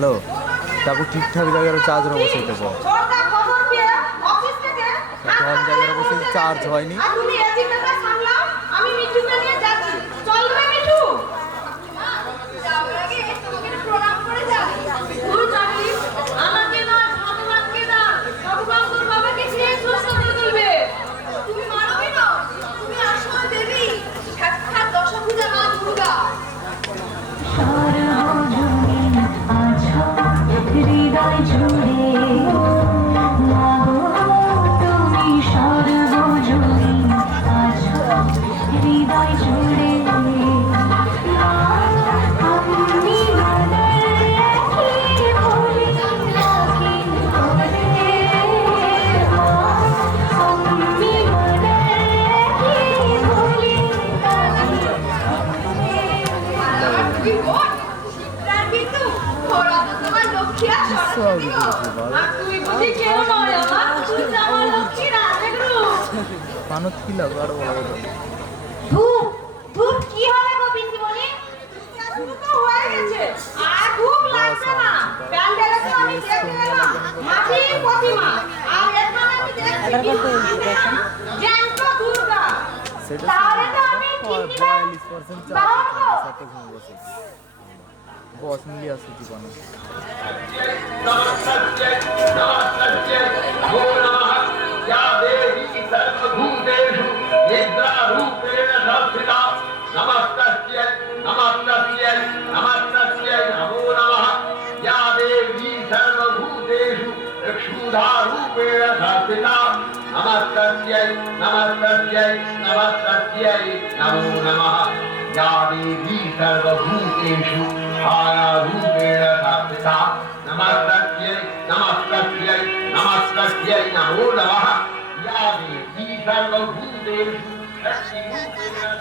Hello, তাকে ঠিকঠাক জায়গায় চার্জ বসাইতে পারো। কোন জায়গায় বসে চার্জ হয়নি। মানত কি লাগবে আরো বলা যাবে। ধূপ ধূপ কি হবে গো পিসিমণি? শুরু তো হয়ে গেছে আর ধূপ লাগবে না। প্যান্ডেলে তো আমি দেখতে এলাম মাটির প্রতিমা আর এখানে আমি দেখছি জ্যান্ত দুর্গা। তাহলে তো আমি 42% চার্জ সাথে ঘুম বসে বস মিলি আছে জীবনে। নমস্তে নমস্তে গো নমঃ या देवी सर्वभूतेषु निद्रारूपेण संस्थिता नमस्तस्यै नमस्तस्यै नमस्तस्यै नमो नमः या देवी सर्वभूतेषु क्षुधारूपेण संस्थिता नमस्तस्यै नमस्तस्यै नमस्तस्यै नमो नमः या देवी सर्वभूतेषु छायारूपेण संस्थिता नमस्तस्यै नमस्तस्यै नमस्तस्यै नमो नमः या देवी सर्वभूतेषु शक्तिरूपेण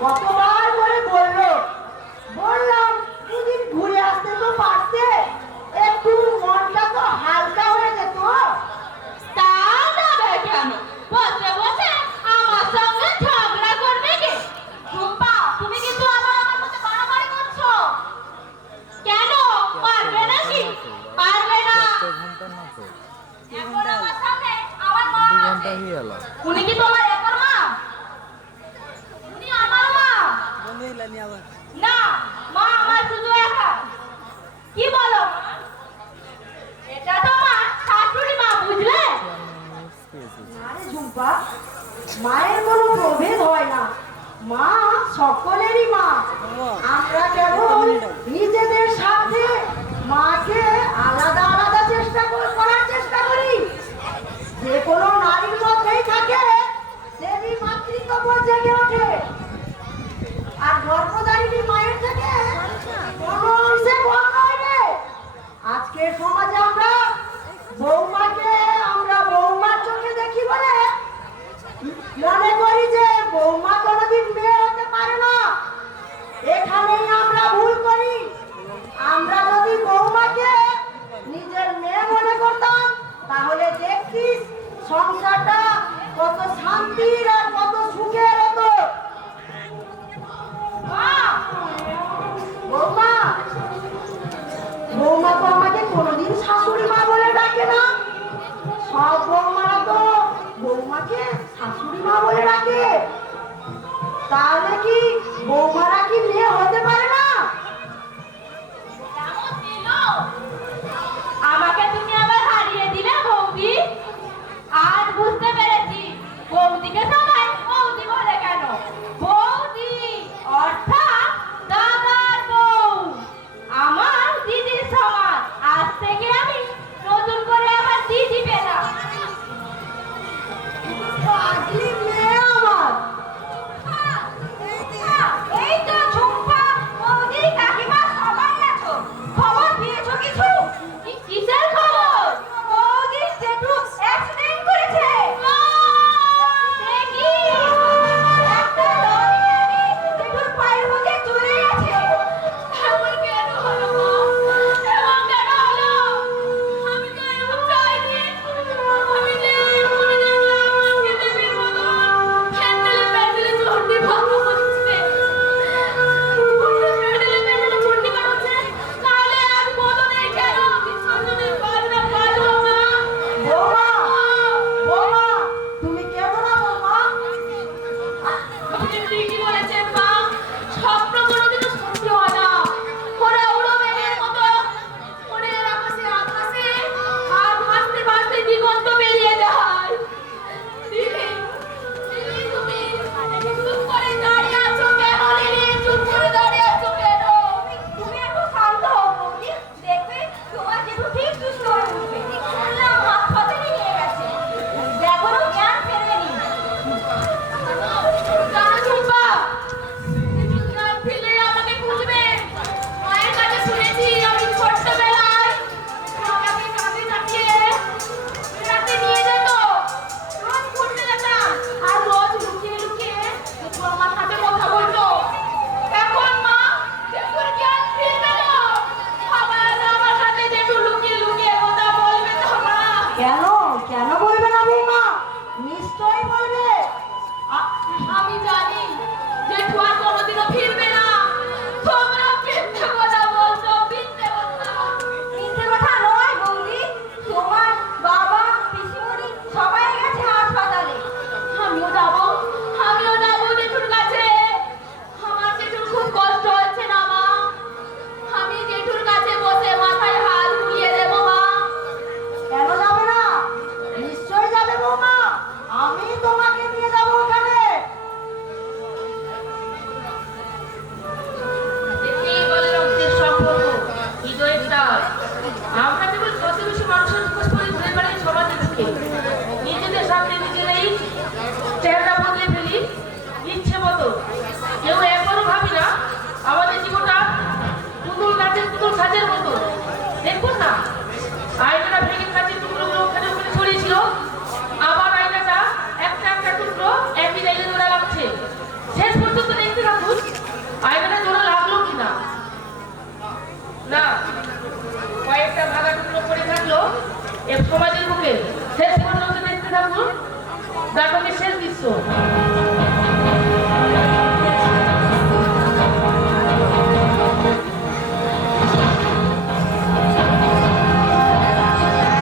কতবার করে বললাম দুদিন ঘুরে আসতে তো পারতে, একটু মনটা তো হালকা হয়ে যেত। তা যাবে কেন? বসে বসে আমার সঙ্গে ঝগড়া করবে কি? টুম্পা, তুমি কিন্তু আমার সাথে বাড়াবাড়ি করছো। মা সকলেরই মা। আমরা কেবল নিজেদের সাথে মাকে আলাদা আলাদা করার চেষ্টা করি। যে কোনো নারীর মধ্যেই থাকে দেবী মাতৃত্ব জেগে ওঠে, আর গর্ভধারিণী মায়ের থেকে কোনো অংশে কম নয় রে। আজকের সমাজে আমরা বৌমার চোখে দেখি বলে মনে করি যে বৌমা কোনোদিন মেয়ে হতে পারে না। এখানেই আমরা ভুল করি। আমরা যদি বৌমাকে নিজের মেয়ে মনে করতাম তাহলে দেখতিস সংসারটা কত শান্তির আর কত সুখের হতো। বৌমা তো আমাকে কোনোদিন শাশুড়ি মা বলে ডাকে না। সব বৌমারা তো বৌমাকে শাশুড়ি মা বলে ডাকে। তাহলে কি বৌমারা কি মেয়ে হতে পারে না? আমাকে তুমি আবার হারিয়ে দিলে বৌদি। আজ বুঝতে পেরেছি বৌদিকে সবাই বৌদি বলে কেন। বৌদি অর্থাৎ দাদার বউ, আমার দিদির সমান। আজ থেকে আমি নতুন করে আমার দিদি পেলাম। পাগলি মেয়ে আমার। এই তো ঝুম্পা, বৌদি, কাকিমা সবাই আছো। খবর পেয়েছো কিছু? কিসের খবর? বৌদি জেঠু অ্যাক্সিডেন্ট করেছে। দেখি একটা লরি গাড়ি জেঠুর পায়ের মধ্যে চলে গেছে। এমন কেন হলো মা? এমন কেন হলো? আমি তো এমন চাইনি। আমি যে মনে দেখলাম আজকে দেবীর মতন প্যান্ডেলে প্যান্ডেলে চণ্ডী ভালো হচ্ছে। প্যান্ডেলে প্যান্ডেলে চণ্ডী হচ্ছে। তাহলে এক বলো নেই কেন? বিসর্জনের বাজনা বাজো মা। বৌমা তুমি কেমন আছো মা? আপনি ঠিকই বলেছেন মা। স্বপ্ন কোনোদিনও সত্যি হয় না। ওরা উড়ো মেঘের মতো ওড়ে আকাশে আকাশে আর ভাসতে ভাসতে দিগন্ত পেরিয়ে যায়। দিদি, দিদি, তুমি চুপ করে দাঁড়িয়ে আছো কেন? লিলি, চুপ করে দাঁড়িয়ে আছো কেন? তুমি একটু শান্ত হও বৌদি। দেখবে তোমার জেঠু ঠিক সুস্থ হয়ে উঠবে। শুনলাম হাসপাতালে নিয়ে গেছে, এখনো জ্ঞান ফেরেনি। জানো ঝুম্পা, জেঠু জ্ঞান ফিরলে আমাকে খুঁজবে। মায়ের কাছে শুনেছি আমি ছোট্টবেলায় আমাকে কাঁধে চাপিয়ে রাতে নিয়ে যেত। রোজ ঘুরতে যেতাম আর রোজ লুকিয়ে লুকিয়ে জেঠু আমার সাথে কথা বলতো। এখন মা জেঠুর জ্ঞান ফিরে গেল, আবার আমার সাথে জেঠু লুকিয়ে লুকিয়ে কথা বলবে তো মা? কেন বলবে না বৌমা? নিশ্চয়ই বলবে। আমি জানি জেঠু আর কোনোদিনও ফিরবে না। তোমরা মিথ্যে কথা বলছো, মিথ্যে কথা। মিথ্যে কথা নয় বৌদি, তোমার বাবা পিসিমণি সবাই গেছে হাসপাতালে। আমিও যাবো জেঠুর কাছে। আমার জেঠুর খুব কষ্ট হচ্ছে না মা। আমি জেঠুর কাছে বসে মাথায় হাত বুলিয়ে দেবো মা। কেন যাবে না? নিশ্চয়ই যাবে বৌমা। আমি তোমাকে নিয়ে যাবো ওখানে। দেখেই বলে রক্তের সম্পর্ক, হৃদয়ের টান। আমরা কেবল প্রতিবেশী মানুষের মুখোশ করে ঘুরে বেড়াই সমাজে ঢুকে। নিজেদের সামনে নিজেরাই চেহারা বদলে ফেলি ইচ্ছে মতো। কেউ একবারও ভাবি না আমাদের জীবনটা পুতুল নাচের পুতুল সাজের মতো। দেখুন না, আয়নাটা ভেঙে কাঁচের টুকরোগুলো ওখানে ওখানে ছড়িয়েছিল। আবার আয়নাটা একটা একটা টুকরো একই জায়গায় জোড়া লাগছে। শেষ পর্যন্ত দেখতে থাকুন আয়নাটা জোড়া লাগলো কিনা। না, কয়েকটা ভাগা টুকরো পড়ে থাকলো সমাজের বুকে। শেষ পর্যন্ত দেখতে থাকুন নাটকের শেষ দৃশ্য।